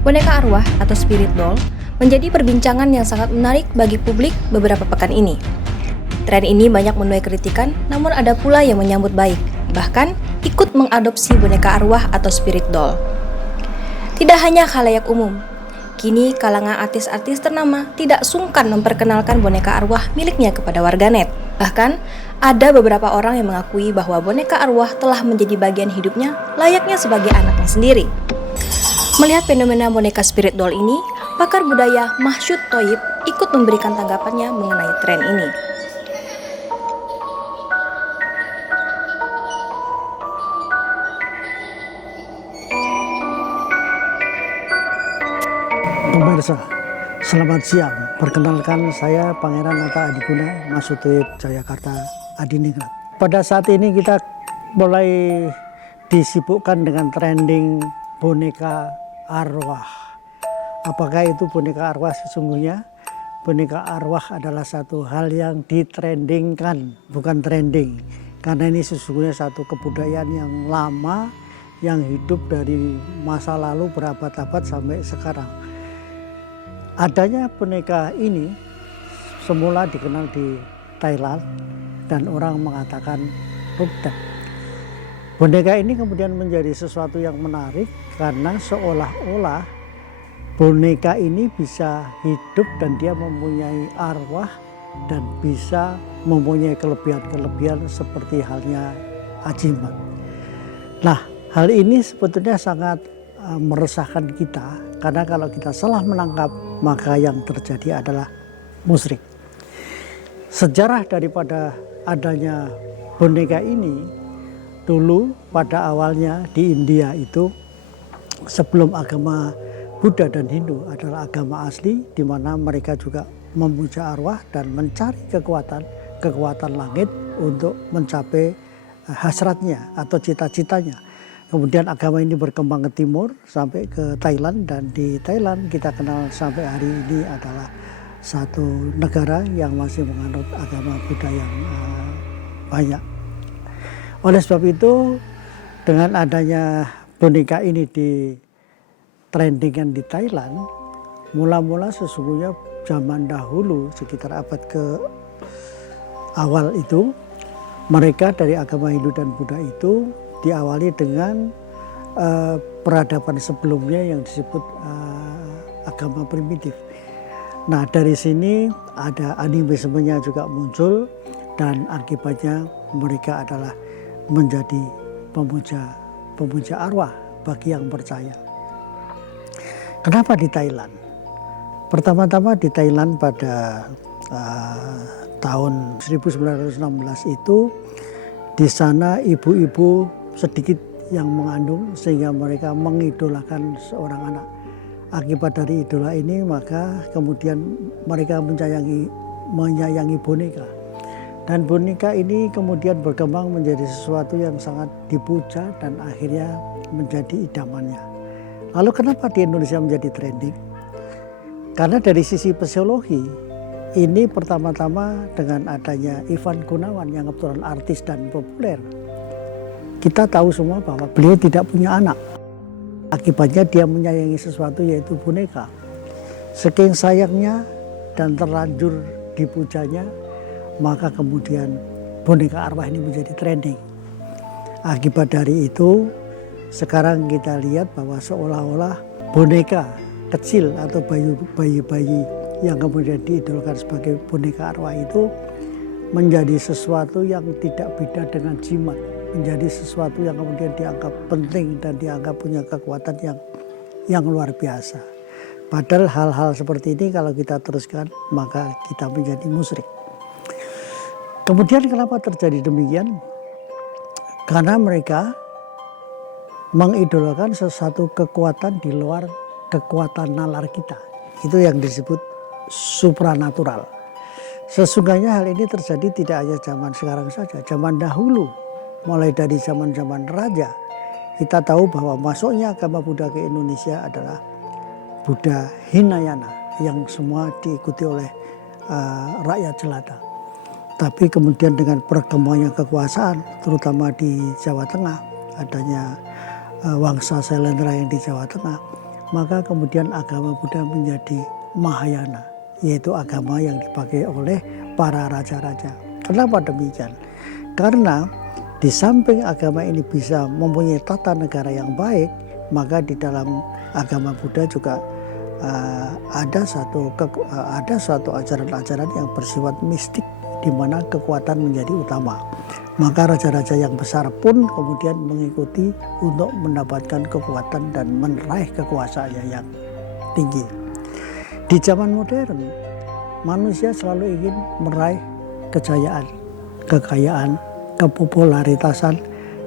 Boneka arwah atau spirit doll menjadi perbincangan yang sangat menarik bagi publik beberapa pekan ini. Tren ini banyak menuai kritikan, namun ada pula yang menyambut baik, bahkan ikut mengadopsi boneka arwah atau spirit doll. Tidak hanya khalayak umum, kini kalangan artis-artis ternama tidak sungkan memperkenalkan boneka arwah miliknya kepada warganet. Bahkan, ada beberapa orang yang mengakui bahwa boneka arwah telah menjadi bagian hidupnya layaknya sebagai anaknya sendiri. Melihat fenomena boneka spirit doll ini, pakar budaya Mahsyud Thoyib ikut memberikan tanggapannya mengenai tren ini. Pemirsa, selamat siang. Perkenalkan saya Pangeran Nata Adiguna, Mahsyud Thoyib, Jayakarta, Adiningrat. Pada saat ini kita mulai disibukkan dengan trending boneka arwah. Apakah itu boneka arwah sesungguhnya? Boneka arwah adalah satu hal yang ditrendingkan, bukan trending. Karena ini sesungguhnya satu kebudayaan yang lama, yang hidup dari masa lalu berabad-abad sampai sekarang. Adanya boneka ini semula dikenal di Thailand dan orang mengatakan rukden. Boneka ini kemudian menjadi sesuatu yang menarik karena seolah-olah boneka ini bisa hidup dan dia mempunyai arwah dan bisa mempunyai kelebihan-kelebihan seperti halnya ajimat. Nah, hal ini sebetulnya sangat meresahkan kita karena kalau kita salah menangkap maka yang terjadi adalah musyrik. Sejarah daripada adanya boneka ini dulu pada awalnya di India itu sebelum agama Buddha dan Hindu adalah agama asli di mana mereka juga memuja arwah dan mencari kekuatan langit untuk mencapai hasratnya atau cita-citanya. Kemudian agama ini berkembang ke timur sampai ke Thailand dan di Thailand kita kenal sampai hari ini adalah satu negara yang masih menganut agama Buddha yang banyak. Oleh sebab itu dengan adanya boneka ini di trendingan di Thailand, mula-mula sesungguhnya zaman dahulu sekitar abad ke awal itu mereka dari agama Hindu dan Buddha itu diawali dengan peradaban sebelumnya yang disebut agama primitif. Nah dari sini ada animismenya juga muncul dan akibatnya mereka adalah menjadi pemuja arwah bagi yang percaya. Kenapa di Thailand? Pertama-tama di Thailand pada tahun 1916 itu di sana ibu-ibu sedikit yang mengandung sehingga mereka mengidolakan seorang anak. Akibat dari idola ini maka kemudian mereka menyayangi boneka. Dan boneka ini kemudian berkembang menjadi sesuatu yang sangat dipuja dan akhirnya menjadi idamannya. Lalu kenapa di Indonesia menjadi trending? Karena dari sisi psikologi, ini pertama-tama dengan adanya Ivan Gunawan yang kebetulan artis dan populer. Kita tahu semua bahwa beliau tidak punya anak. Akibatnya dia menyayangi sesuatu yaitu boneka. Saking sayangnya dan terlanjur dipujanya, maka kemudian boneka arwah ini menjadi trending. Akibat dari itu, sekarang kita lihat bahwa seolah-olah boneka kecil atau bayi-bayi yang kemudian diidolakan sebagai boneka arwah itu menjadi sesuatu yang tidak beda dengan jimat. Menjadi sesuatu yang kemudian dianggap penting dan dianggap punya kekuatan yang luar biasa. Padahal hal-hal seperti ini kalau kita teruskan maka kita menjadi musyrik. Kemudian kenapa terjadi demikian? Karena mereka mengidolakan sesuatu kekuatan di luar kekuatan nalar kita. Itu yang disebut supranatural. Sesungguhnya hal ini terjadi tidak hanya zaman sekarang saja, zaman dahulu. Mulai dari zaman-zaman raja, kita tahu bahwa masuknya agama Buddha ke Indonesia adalah Buddha Hinayana yang semua diikuti oleh rakyat jelata. Tapi kemudian dengan perkembangannya kekuasaan, terutama di Jawa Tengah, adanya Wangsa Sailendra yang di Jawa Tengah, maka kemudian agama Buddha menjadi Mahayana, yaitu agama yang dipakai oleh para raja-raja. Kenapa demikian? Karena di samping agama ini bisa mempunyai tata negara yang baik, maka di dalam agama Buddha juga ada suatu ajaran-ajaran yang bersifat mistik, di mana kekuatan menjadi utama. Maka raja-raja yang besar pun kemudian mengikuti untuk mendapatkan kekuatan dan meraih kekuasaannya yang tinggi. Di zaman modern, manusia selalu ingin meraih kejayaan, kekayaan, kepopularitasan,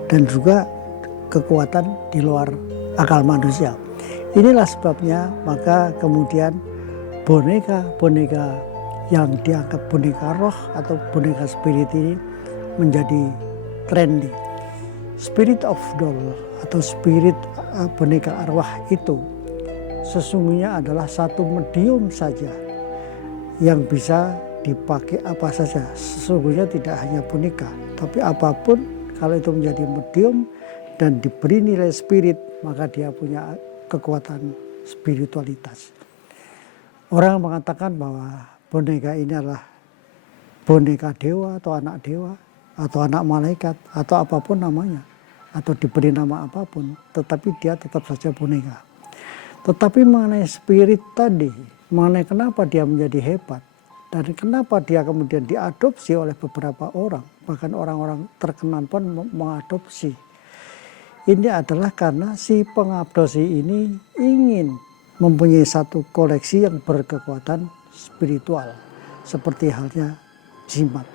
dan juga kekuatan di luar akal manusia. Inilah sebabnya maka kemudian boneka-boneka yang dianggap boneka roh atau boneka spirit ini menjadi trendy. Spirit of doll atau spirit boneka arwah itu sesungguhnya adalah satu medium saja yang bisa dipakai apa saja. Sesungguhnya tidak hanya boneka, tapi apapun kalau itu menjadi medium dan diberi nilai spirit, maka dia punya kekuatan spiritualitas. Orang mengatakan bahwa boneka ini adalah boneka dewa atau anak malaikat atau apapun namanya, atau diberi nama apapun, tetapi dia tetap saja boneka. Tetapi mengenai spirit tadi, mengenai kenapa dia menjadi hebat dan kenapa dia kemudian diadopsi oleh beberapa orang, bahkan orang-orang terkenal pun mengadopsi. Ini adalah karena si pengadopsi ini ingin mempunyai satu koleksi yang berkekuatan spiritual, seperti halnya jimat.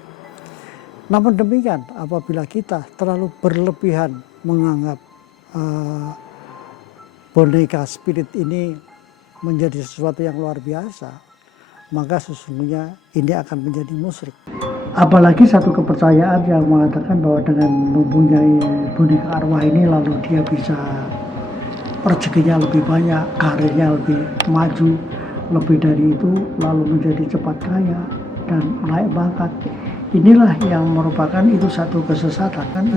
Namun demikian, apabila kita terlalu berlebihan menganggap boneka spirit ini menjadi sesuatu yang luar biasa, maka sesungguhnya ini akan menjadi musyrik. Apalagi satu kepercayaan yang mengatakan bahwa dengan mempunyai boneka arwah ini lalu dia bisa rezekinya lebih banyak, karirnya lebih maju, lebih dari itu lalu menjadi cepat kaya dan naik pangkat. Inilah yang merupakan itu satu kesesatan.